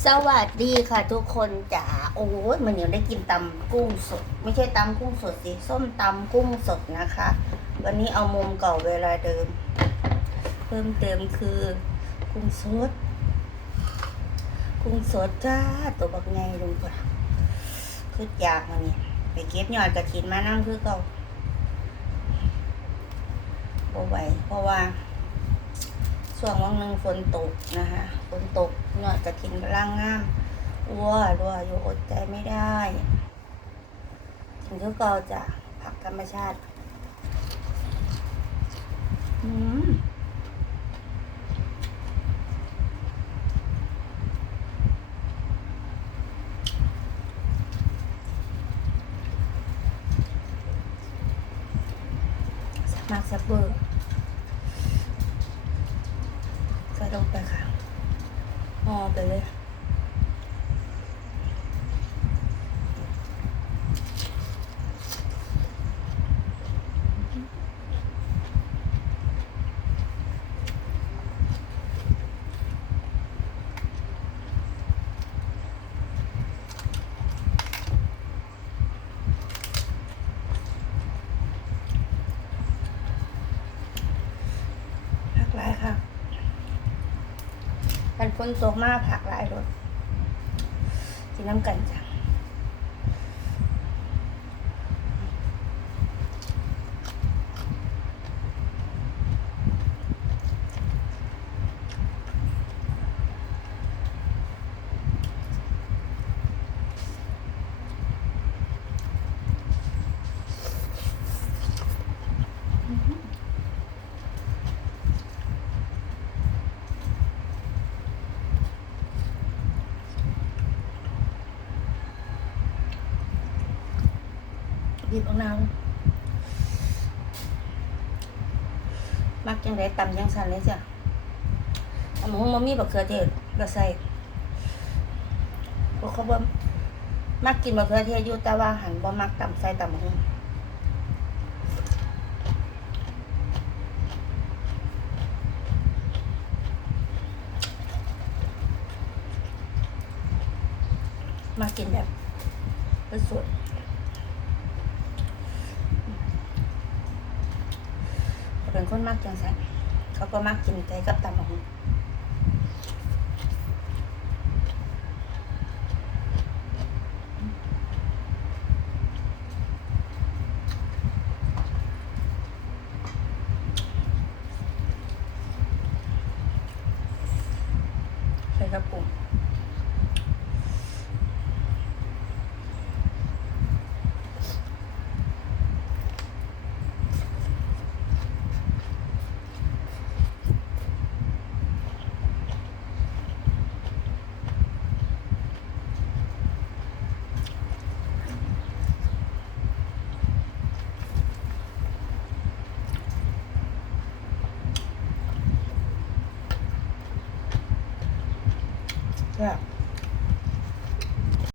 สวัสดีค่ะทุกคนจ๋าโอ้ยมันเดี๋ยวได้กินตำกุ้งสด ไม่ใช่ตำกุ้งสดสิส้มตำกุ้งสดนะคะ วันนี้เอามุมเก่าเวลาเดิม เพิ่มเติมคือกุ้งสด กุ้งสดจ้าตัวบักไงลุงปะคืออยากมาเนี่ยไปเก็บยอดกระถินมานั่งคือเก่าบ่ไหวเพราะว่า ช่วงวันหนึ่งฝนตกนะคะฝนตกยอดกระถินกำลังงามอ้วรัวอยู่อดใจไม่ได้ถึงก็เก่าจะผักธรรมชาติอืมสมัครซับเบอร์ ใส่ลงไปค่ะพอไปเลย กันฝนตกมากผักหลายรสกินน้ำกันจ้ะ บีบเอาน้ำมักจังไดตำจังสันเลยจ้ะตำหงมมีบักเขือเทศก็ใส่พวกเขาบ่มักกินบักเขือเทศอยู่แต่ว่าหันบ่มักตำใส่ตำหงมากินแบบสดๆ เป็นคนมักจังสันเขาก็มักกินใจกับตำหงใส่กระปุก แบบ